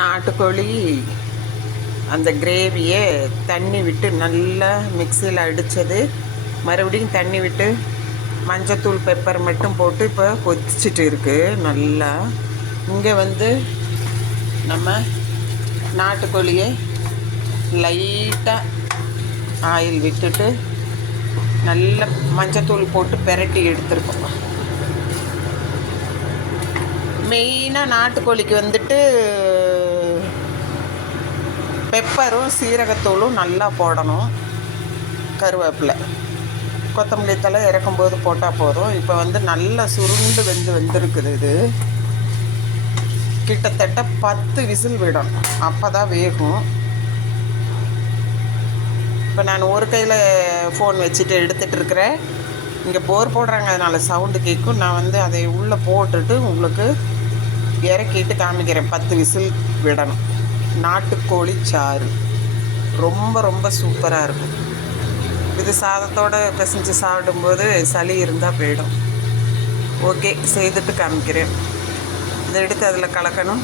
நாட்டுக்கோழி அந்த கிரேவியை தண்ணி விட்டு நல்லா மிக்சியில் அடித்தது, மறுபடியும் தண்ணி விட்டு மஞ்சத்தூள் பெப்பர் மட்டும் போட்டு இப்போ கொதிச்சுட்டு இருக்குது நல்லா. இங்கே வந்து நம்ம நாட்டுக்கோழியை லைட்டாக ஆயில் விட்டுட்டு நல்லா மஞ்சத்தூள் போட்டு பெரட்டி எடுத்துருக்கோம். மெயினாக நாட்டுக்கோழிக்கு வந்துட்டு பெப்பரும் சீரகத்தூளும் நல்லா போடணும், கருவேப்பிலை கொத்தமல்லி தழை இறக்கும்போது போட்டால் போதும். இப்போ வந்து நல்லா சுருண்டு வெந்திருக்குது. இது கிட்டத்தட்ட 10 விசில் விடணும், அப்போ தான் வேகும். இப்போ நான் ஒரு கையில் ஃபோன் வச்சுட்டு எடுத்துகிட்ருக்கிறேன். இங்கே போர் போடுறாங்க, அதனால் சவுண்டு கேட்கும். நான் வந்து அதை உள்ளே போட்டுட்டு உங்களுக்கு இறக்கிட்டு காமிக்கிறேன். 10 விசில் விடணும். நாட்டுக்கோழி சாறு ரொம்ப ரொம்ப சூப்பராக இருக்கும். இது சாதத்தோடு பிசைஞ்சு சாப்பிடும்போது சளி இருந்தால் போயிடும். ஓகே, செய்துட்டு காமிக்கிறேன். இதை எடுத்து அதில் கலக்கணும்.